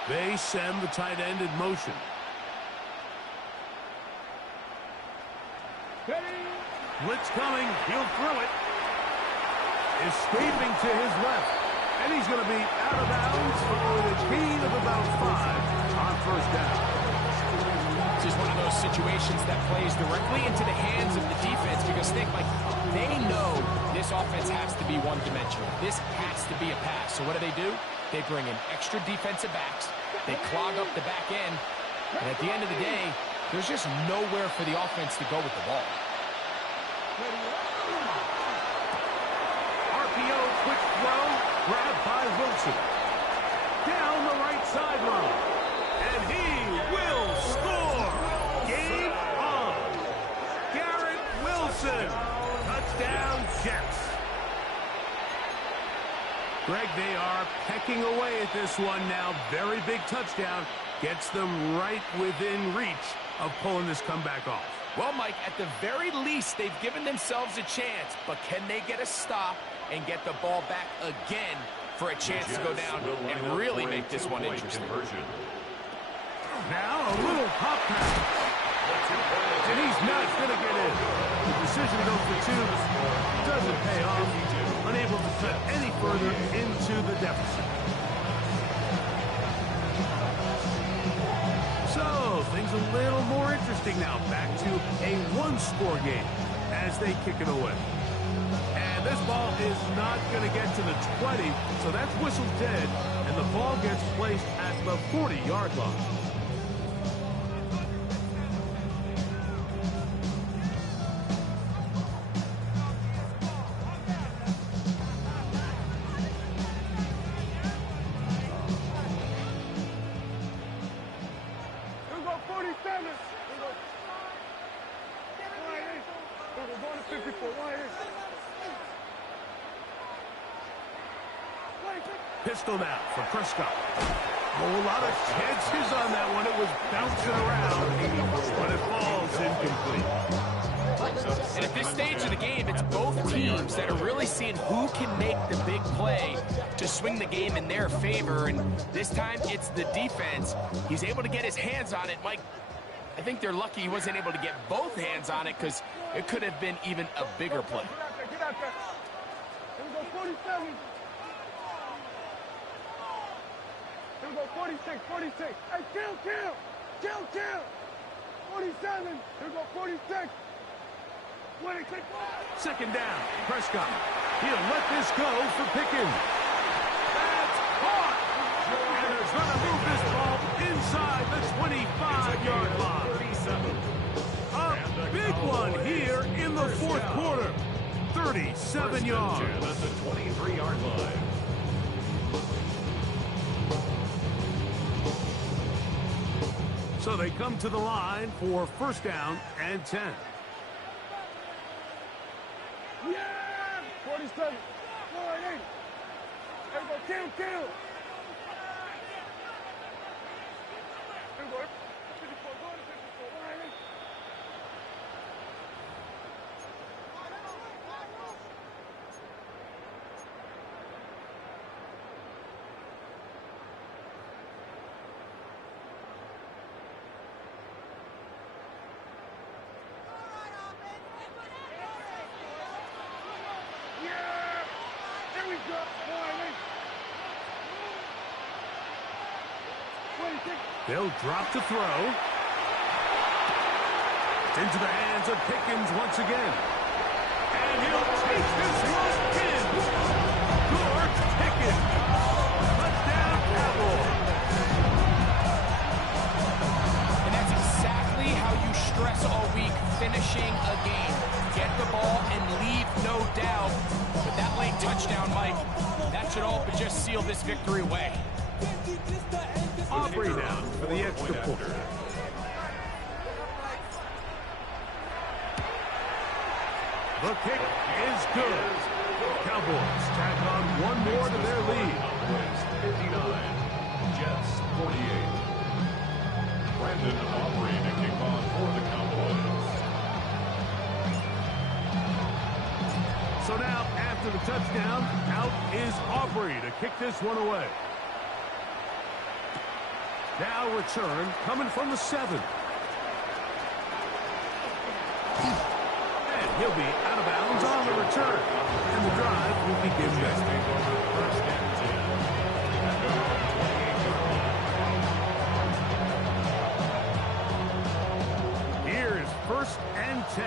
They send the tight end in motion. Blitz coming. He'll throw it. Escaping to his left. And he's going to be out of bounds following a gain of about 5 on first down. This is one of those situations that plays directly into the hands of the defense because they know this offense has to be one-dimensional. This has to be a pass. So what do? They bring in extra defensive backs. They clog up the back end. And at the end of the day, there's just nowhere for the offense to go with the ball. RPO, quick throw, grabbed by Wilson. Down the right sideline. And he will score. Game on. Garrett Wilson. Touchdown, Jets. Greg, they are pecking away at this one now. Very big touchdown. Gets them right within reach of pulling this comeback off. Well, Mike, at the very least, they've given themselves a chance. But can they get a stop and get the ball back again for a chance to go down and really make this one interesting? Now a little pop pass. And he's not going to get in. The decision to go for 2 doesn't pay off. Unable to cut any further into the deficit. So, things a little more interesting now. Back to a one-score game as they kick it away. And this ball is not going to get to the 20, so that's whistled dead, and the ball gets placed at the 40-yard line. Pistol now for Prescott. A lot of chances on that one. It was bouncing around, but it falls incomplete. And at this stage of the game, it's both teams that are really seeing who can make the big play to swing the game in their favor. And this time, it's the defense. He's able to get his hands on it. Mike, I think they're lucky he wasn't able to get both hands on it because it could have been even a bigger play. Get out there. Here we go, 47. Here we go, 46, 46. Hey, kill. 47. Here we go, 46. 26. Second down, Prescott. He'll let this go for Pickens. That's caught. And they're going to move this ball inside the 25-yard line. A big one here in the fourth quarter. 37 yards. At the 23-yard line. So they come to the line for first down and 10. Yeah! 47. 48. Here we go, kill. Here we go. 54, go to 54. 48. Yeah! There we go. 48. They'll drop to throw. Into the hands of Pickens once again. And he'll take this one in. George Pickens. Touchdown, Cowboys. And that's exactly how you stress all week, finishing a game. Get the ball and leave no doubt. But that late touchdown, Mike, that should all but just seal this victory away. Aubrey now for the extra point. The kick is good. Cowboys tack on one more to their lead. 59, Jets 48. Brandon Aubrey to kick off for the Cowboys. So now, after the touchdown, out is Aubrey to kick this one away. Now return coming from the 7. And he'll be out of bounds on the return. And the drive will begin next. First and 10. Here's first and 10.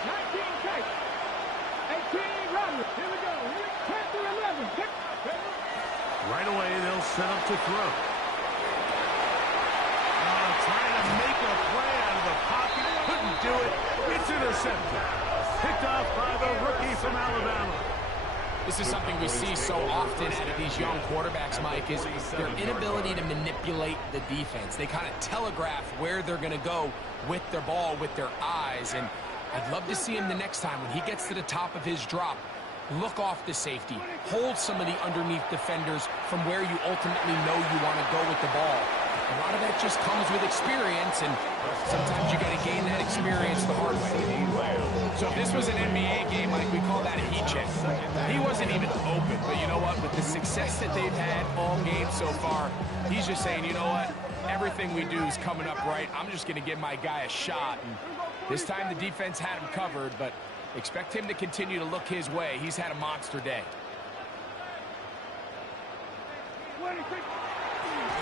19 take. 18 runners. Here we go. 10 to 11. Right away, they'll set up to throw. Trying to make a play out of the pocket. Couldn't do it. It's intercepted. Picked off by the rookie from Alabama. This is something we see so often out of these young quarterbacks, Mike, is their inability to manipulate the defense. They kind of telegraph where they're going to go with their ball, with their eyes. And I'd love to see him the next time when he gets to the top of his drop. Look off the safety. Hold some of the underneath defenders from where you ultimately know you want to go with the ball. A lot of that just comes with experience, and sometimes you got to gain that experience the hard way. So if this was an NBA game, like we call that a heat check. He wasn't even open, but you know what? With the success that they've had all game so far, he's just saying, you know what? Everything we do is coming up right. I'm just going to give my guy a shot. And this time the defense had him covered, but expect him to continue to look his way. He's had a monster day.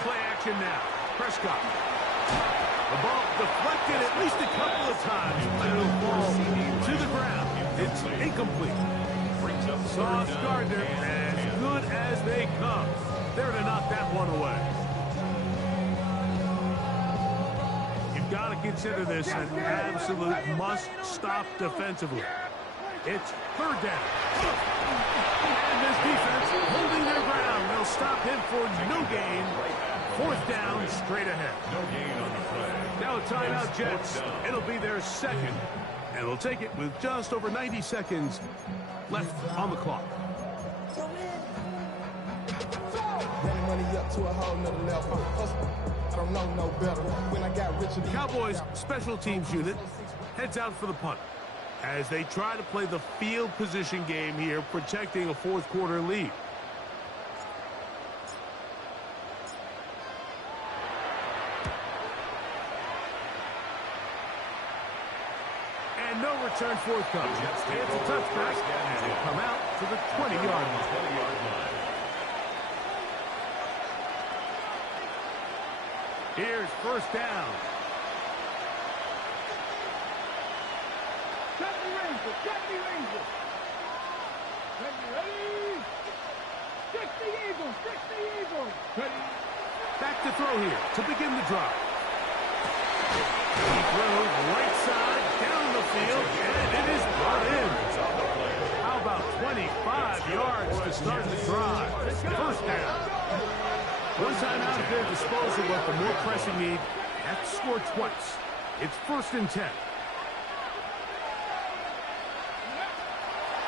Play action now. Prescott. The ball deflected at least a couple of times. And it'll fall to the ground. It's incomplete. Sauce Gardner, as good as they come. There to knock that one away. You've got to consider this an absolute must-stop defensively. It's third down. And this defense holding their ground. They'll stop him for no gain. Fourth down, straight ahead. No gain on the play. Now a timeout, Jets. It'll be their second. And they'll take it with just over 90 seconds left on the clock. Running money up to a whole nother level. I don't know no better. When I got rich, The Cowboys special teams unit heads out for the punt as they try to play the field position game here, protecting a fourth quarter lead. And no return forthcoming. It's a touchback, and they come out to the 20-yard line. Here's first down. Check the Ranger. Check the Ranger. Ready? Stick the Eagle. Stick the Eagle. Ready? Back to throw here to begin the drive. He throws right side down the field, and it is brought in. How about 25 yards to start the drive? First down. One time out at their disposal, but the more pressing need, have to score twice. It's first and 10.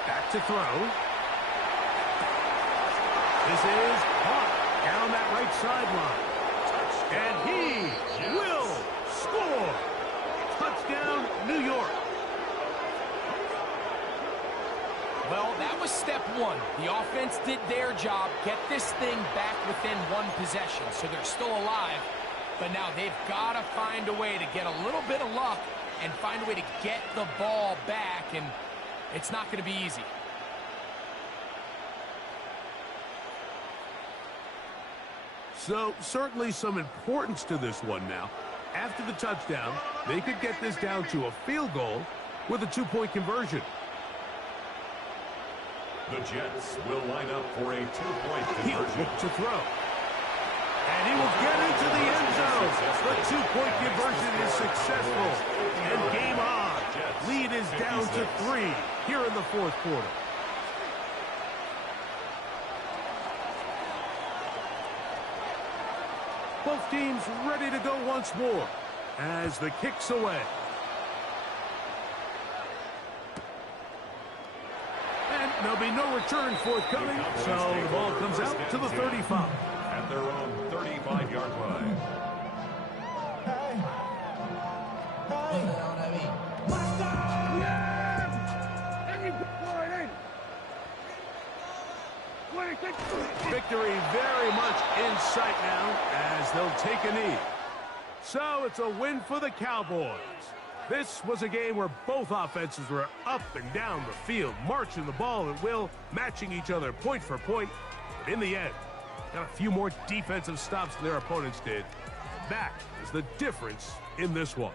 Back to throw. This is caught down that right sideline. And he will score. Touchdown, New York. Well, that was step one. The offense did their job, get this thing back within one possession, so they're still alive. But now they've got to find a way to get a little bit of luck and find a way to get the ball back, and it's not going to be easy. So certainly some importance to this one now. After the touchdown, they could get this down to a field goal with a 2-point conversion. The Jets will line up for a 2-point He'll conversion. look to throw. And he will get into the end zone. The 2-point conversion is successful. And game on. Lead is down to 3 here in the fourth quarter. Both teams ready to go once more as the kick's away. And there'll be no return forthcoming, so the ball comes out to the 35. At their own 35-yard line. Victory very much in sight now as they'll take a knee. So it's a win for the Cowboys. This was a game where both offenses were up and down the field, marching the ball at will, matching each other point for point. But in the end, got a few more defensive stops than their opponents did. That is the difference in this one.